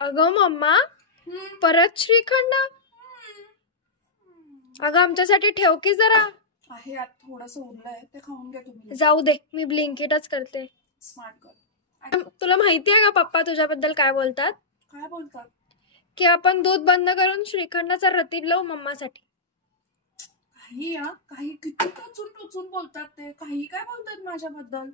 अगं मम्मा, परत श्रीखंड? अगं आमच्यासाठी ठेव की जरा. आहे यात थोडंसं उरलंय, ते खाऊन घे तुम्ही. जाऊ दे, मी ब्लिंकिटच करते. स्मार्ट कर. तुला माहिती आहे का पप्पा तुझ्याबद्दल काय बोलतात? काय बोलतात? की आपण दूध बंद करून श्रीखंडाचा रतीब लावू मम्मासाठी. काही किती टोचून बोलतात ते. काही काय बोलतात माझ्याबद्दल.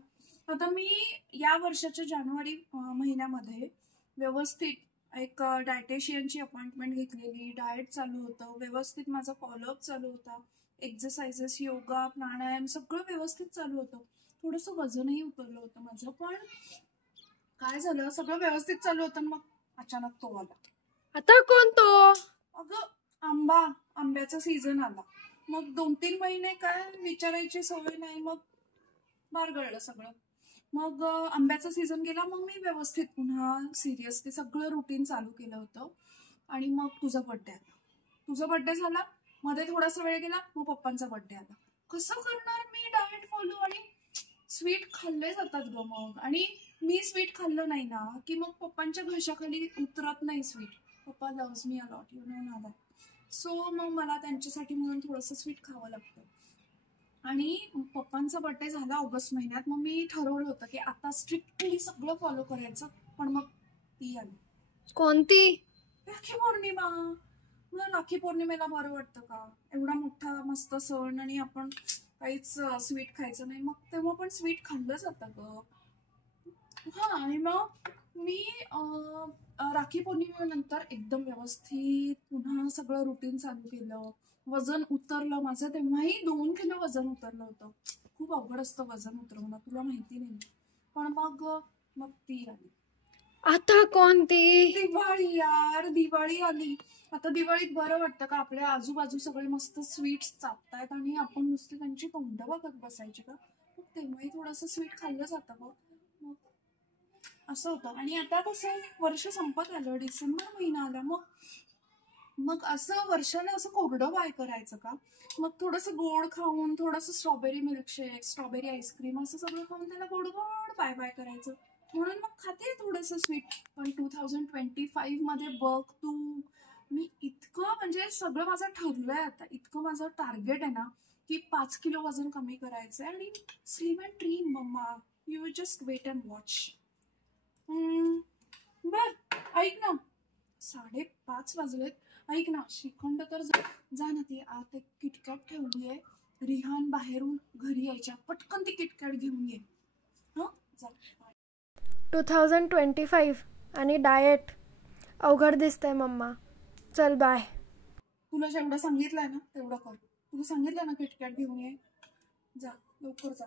आता मी या वर्षाच्या जानेवारी महिन्यामध्ये व्यवस्थित एक डायटेशियनची अपॉइंटमेंट घेतलेली. डाएट चालू होतं, व्यवस्थित माझा फॉलोअप चालू होता. एक्सरसाइजेस, योगा, प्राणायाम सगळं व्यवस्थित चालू होतं. थोडंसं वजनही उतरलं होतं माझं. पण काय झालं, सगळं व्यवस्थित चालू होतं, मग अचानक तो आला. आता कोण तो? अगं आंब्याचा सीझन आला. मग 2-3 महिने काय विचारायची सवय नाही, मग बारगळलं सगळं. मग आंब्याचा सीझन गेला. मग मी व्यवस्थित पुन्हा सिरियसली सगळं रुटीन चालू केलं होतं. आणि मग तुझा बर्थडे झाला. मध्ये थोडासा वेळ गेला, मग पप्पांचा बर्थडे आला. कसं करणार मी डाएट फॉलो? आणि स्वीट खाल्ले जातात ग मग. आणि मी स्वीट खाल्लं नाही ना की मग पप्पांच्या घशाखाली उतरत नाही स्वीट. पप्पा loves me a lot, you know ना दॅट. सो मग मला त्यांच्यासाठी म्हणून थोडंसं स्वीट खावं लागतं. आणि पप्पांचा बर्थडे झाला ऑगस्ट महिन्यात. मग मी ठरवलं होतं की आता स्ट्रिक्टली सगळं फॉलो करायचं. पण मग ती आली. कोणती? राखी पौर्णिमा. मग राखी पौर्णिमेला बरं वाटतं का? एवढा मोठा मस्त सण आणि आपण काहीच स्वीट खायचं नाही. मग तेव्हा पण स्वीट खाल्लं जातं ग. आणि मग मी राखी पौर्णिमेनंतर एकदम व्यवस्थित पुन्हा सगळं रुटीन चालू केलं. वजन उतरलं माझं. तेव्हाही 2 किलो वजन उतरलं होतं. खूप अवघड असतं वजन उतरवणं, तुला माहिती नाही. पण मग ती आली. आता कोणती? दिवाळी. यार दिवाळी आली. आता दिवाळीत बरं वाटतं का? आपल्या आजूबाजू सगळे मस्त स्वीट्स चापतायत आणि आपण नुसते त्यांची तोंड बघत बसायची का? मग तेव्हाही थोडंसं स्वीट खाल्लं जातं मग असं होतं. आणि आता कसं वर्ष संपत आलं, डिसेंबर महिना आला. मग असं वर्षाला असं कोरडं बाय करायचं का? मग थोडंसं गोड खाऊन, थोडंसं स्ट्रॉबेरी मिल्कशेक, स्ट्रॉबेरी आईस्क्रीम असं सगळं खाऊन त्याला गोड बाय करायचं. म्हणून मग खाते थोडंसं स्वीट. पण 2025 मध्ये बघ तू, मी इतकं म्हणजे सगळं माझं ठरलंय आता. इतकं माझं टार्गेट आहे ना की 5 किलो वजन कमी करायचंय. आणि slim and trim mama, you just wait and watch. बर ऐक ना, 5:30 वाजलेत. ऐक ना, श्रीखंड तर जा ना. ती आत एक किटकॅट ठेवली आहे. रिहान बाहेरून घरी यायच्या पटकन ती किटकॅट घेऊन ये. जा. 2025 आणि डाएट अवघड दिसतंय मम्मा. चल बाय. तुला जेवढं सांगितलंय ना तेवढं कर. तुला सांगितलं ना किटकॅट घेऊन ये. जा लवकर जा.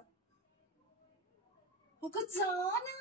अगं जा ना.